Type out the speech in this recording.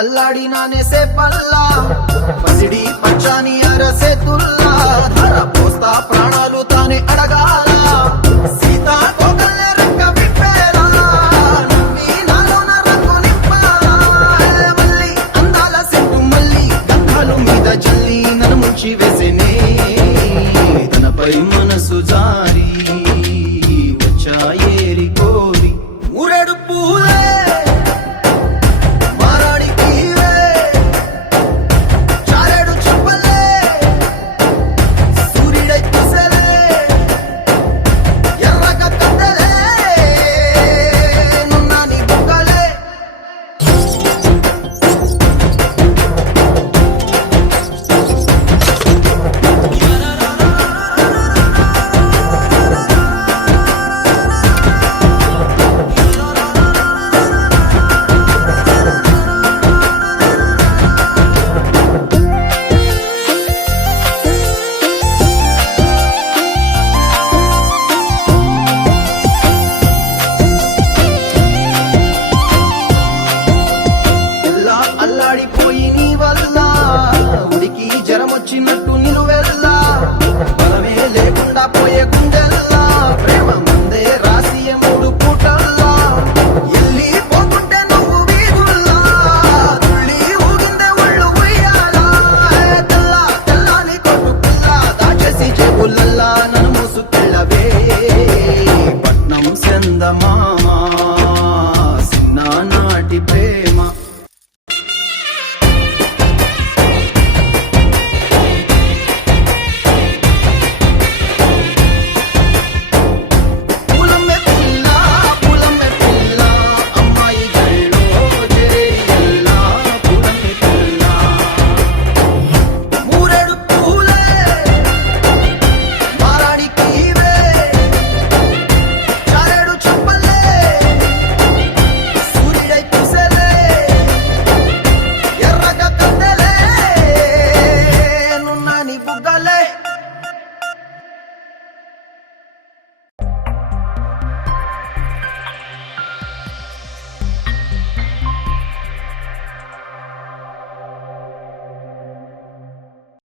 అల్లాడినానే సే పల్లా పసిడి పచ్చాని అరసే తుల్లా ధర పోస్తా ప్రాణాలు తానే అడగాల సీతా కోకల్లే రెక్క విప్పేలా నవ్వి నాలోన రంగు నింపాలా మళ్ళీ అందాల సెట్టు మళ్ళీ గంధాలు మీద జల్లి నన్ను ముంచి వేసేనే తనపై మనసు జారి వచ్చాయేరి కోరి ఊరేడు పూలే అల్లాడిపోయి నీ వల్ల ఉడికి జరమొచ్చినట్టు నిలువెల్లా బలమే లేకుండా పోయే గుండెల్లా ప్రేమ ముందే రాసి మూడు పూటల్లా ఎల్లి పోతుంటే నువ్వు వీధుల్లా తుళ్ళి ఊగిందే ఒళ్ళు ఉయ్యాలా తెల్లా తెల్లాని కొట్టు పిల్ల దాచేసి జేబులల్లా నన్ను మూసుకెళ్ళవే పట్నం సెందమామా చిన్ననాటి ప్రేమ బుగ్గలే